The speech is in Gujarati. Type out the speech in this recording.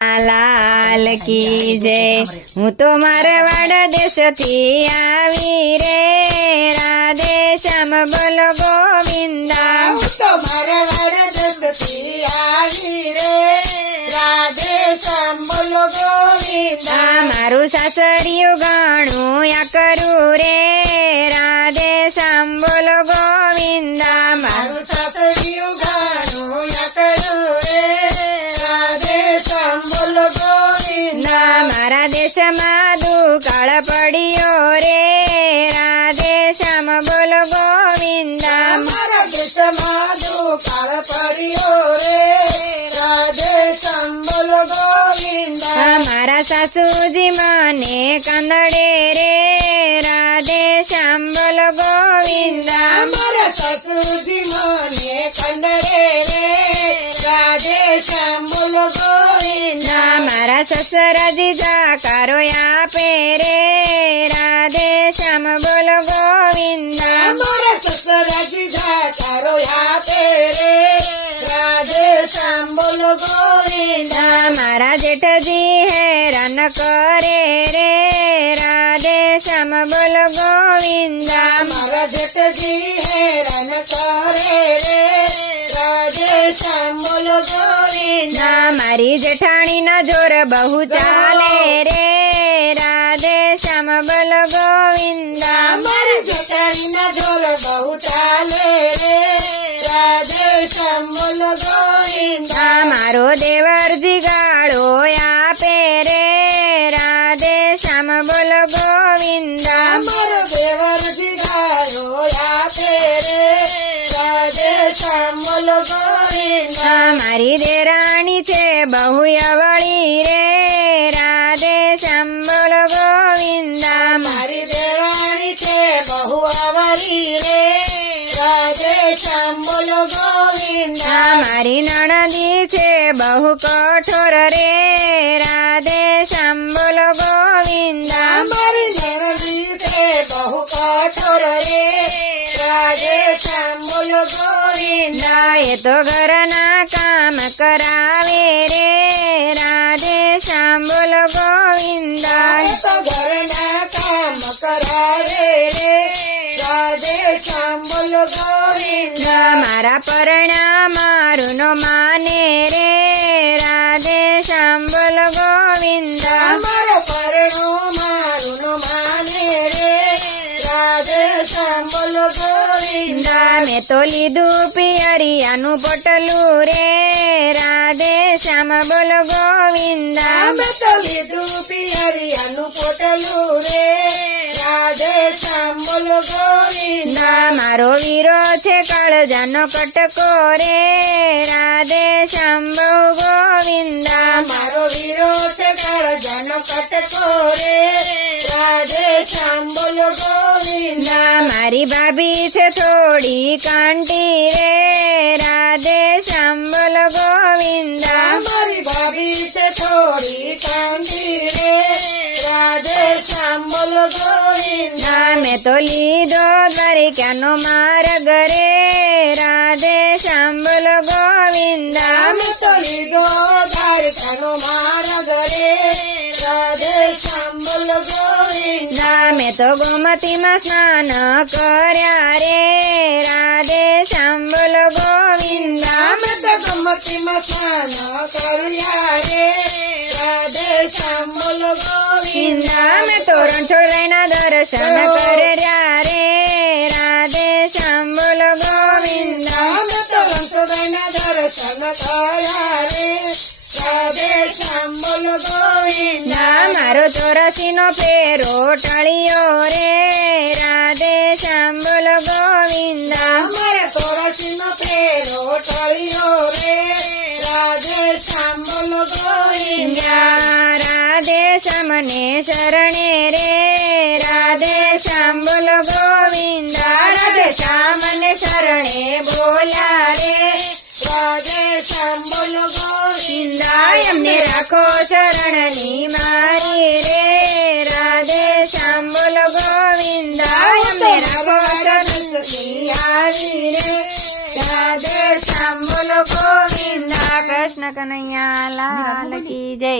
લાલ કી જય। હું તો મારવાડ દેશથી આવી રે, રાધે શ્યામ બોલો ગોવિંદા। હું તો મારવાડ દેશથી આવી રે, રાધે શ્યામ બોલો ગોવિંદા। મારું સાસરિયું ગાણું યા કરું રે, રાધે શ્યામ બોલો ગોવિંદા। મારું સાસરિયું ગાણું યા કરું રે, રાધે શ્યામ બોલો ગોવિંદા। મારા દેશમાં દુકાળ પડ્યો રે, રાધે શ્યામ બોલો ગોવિંદા। મારા દેશમાં દુકાળ પડ્યો રે, રાધે શ્યામ બોલો ગોવિંદા। મારા સાસુજી મને કાંદડે રે, રાધે શ્યામ બોલો ગોવિંદા। મારા સસુજી મને કંદડે રે, રાધે શ્યામ બોલો ગોવિંદા। મારા સસરાજી જાકારો આપે રે, રાધે શ્યામ બોલો ગોવિંદા। મારા સસરાજી જાકારો આપે રે, રાધે શ્યામ બોલો ગોવિંદા। મારા જેઠજી હેરાન કરે રે, રાધે શ્યામ બોલો ગોવિંદા। મારા જેઠજી હેરાન કરે રે, રાધે શ્યામ બોલો ગોવિંદા। મારી જેઠાણીના જોર બહુ ચાલે રે, રાધે શ્યામ બોલો ગોવિંદા। મારી જેઠાણીના જોર બહુ ચાલે રે, રાધે શ્યામ બોલો ગોવિંદા। મારો દેવરજી ગાળો આપે રે, રાધે શ્યામ બોલો ગોવિંદા। મારો દેવરજી ગાયો આપે રે, રાધે શ્યામ બોલો ગોવિંદા। મારી દેરાણી છે બહુ અવળી રે, રાધે શ્યામ બોલો ગોવિંદા। મારી દેવાણી છે બહુ અવરી રે, રાધે શ્યામ બોલો ગોવિંદા। મારી નણદી છે બહુ કઠોર રે, રાધે શ્યામ બોલો ગોવિંદા। મારી નણદી છે બહુ કઠોર રે, રાધે શ્યામ બોલો ગોવિંદા। એ તો ઘરના કામ કરાવે રે, રાધે શ્યામ બોલો ગોવિંદા। તો ઘરના કામ કરાવે રે, રાધે શ્યામ બોલો ગોવિંદા। મારા પરણા મારું નો માને રે, રાધે શ્યામ બોલો ગોવિંદા। મારો પરણો મારું નો માને રે, રાધે શ્યામ બોલો ગોવિંદા। મેં તો લીધું પિયરિયાનું પોટલું રે, રાધે શ્યામ બોલો ગોવિંદા। અમે તો લીધું પિયરિયાનું પોટલું રે, રાધે શ્યામ બોલો ગોવિંદા। મારો વીરો છે કાળજાનો કટકો રે, રાધે શ્યામ બહુ ગોવિંદા। મારો વીરો છે કાળજાનો કટકો રે, રાધે શ્યામ બોલો ગોવિંદા। મારી ભાભી છે થોડી કાંટી રે, રાધે શ્યામ બોલો ગોવિંદા। મારી ભાભી છે થોડી કાંડી રે, રાધે શ્યામ બોલો ગોવિંદા। મેં તો લીધો દ્વારિકાનો માર્ગ રે, રાધે શ્યામ બોલો ગોવિંદા। અમે તો લીધો દ્વારકાનો માર્ગ રે, રાધે શ્યામ બોલો ગોવિંદા। મેં તો ગોમતીમાં સ્નાન કર્યા રે, રાધે શ્યામ બોલો ગોવિંદા। અમે તો ગમતીમાં સ્નાન કર્યા રે, રાધે શ્યામ બોલો ગોવિંદા। મેં તોરણ છોડવાના દર્શન કર્યા રે, રાધે શ્યામ બોલો ગોવિંદા। અમે તો રણછોડના દર્શન કર્યા રે, રાધે શ્યામ બોલો ગોવિંદા। મારો ચોરસીનો પેરો ટળિયો રે, રાધે શ્યામ બોલો ગોવિંદા। અમારે તોરસીનો પેરો ટળિયો રે, રાધે શ્યામ બોલો ગોવિંદા। રાધે શ્યામને શરણે રે, રાધે શ્યામ બોલો ગોવિંદા। રાધે શ્યામને શરણે બોલ્યા રે, રાધે શ્યામ બોલો ગોવિંદા। એમને રાખો ચરણની મારી રે, રાધે શ્યામ બોલો ગોવિંદા। એમને રાખો ચરણની આવી રે, રાધે શ્યામ બોલો ગોવિંદા। કૃષ્ણ કૃષ્ણ કનૈયા લાલ કી જય.